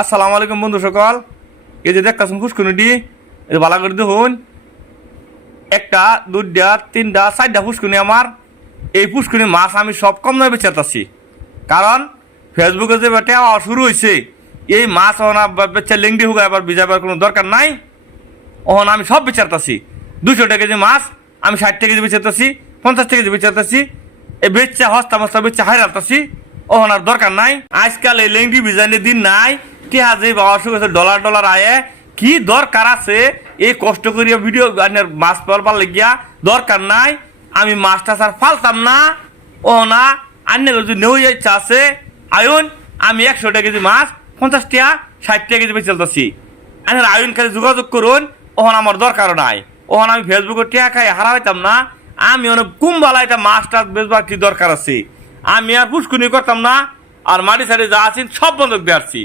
আসসালামু আলাইকুম বন্ধু সকল। এই যে দেখতেছেন ফুসকুনিটি, এই ভালো করে দেখুন। একটা, দুইটা, তিনটা, চারটা ফুসকুনি আমার। এই ফুসকুনি মাছ আমি সব কম দামে বেচাতেছি, কারণ ফেসবুকে যে টেওয়া শুরু হয়েছে, এই মাছ বেচা লেংডি হুগা এবার ভিজাবার কোনো দরকার নাই। ওহন আমি সব বেচাতেছি। 200 টাকা কেজি মাছ আমি 60 টাকা কেজি বেচাতেছি, 50 টাকা কেজি বেচাতেছি। এই বেচা হস্তা মস্তা বেচা হারাতেছি। ওহন আর দরকার নাই। আজকাল এই লেংডি বিজানের দিন নাই। কে হাজে বাবা শুরু ডলার ডলার আয়ে কি দরকার আছে এই কষ্ট করিয়া ভিডিও মাছ পালবার লাগিয়া? দরকার নাই। আমি মাছটা স্যার ফালতাম না। ও না, আন্য যদি নেওয়া ইচ্ছা আছে আয়ুন, আমি 100 টাকা কেজি মাছ 50 টাকা 60 টাকা কেজি বেচে চলতেছি। আইনের আয়ুন খালি যোগাযোগ করুন। ওহন আমার দরকারও নাই। ওহন আমি ফেসবুকে টিয়া খাই হারা হইতাম না। আমি অনেক কুম্বালাইটা মাছ টাছ বেচবার কি দরকার আছে? আমি আর পুষ্কুনি করতাম না। আর মাটি সাইডে যা আছেন সব বন্ধক দিয়ে আসছি।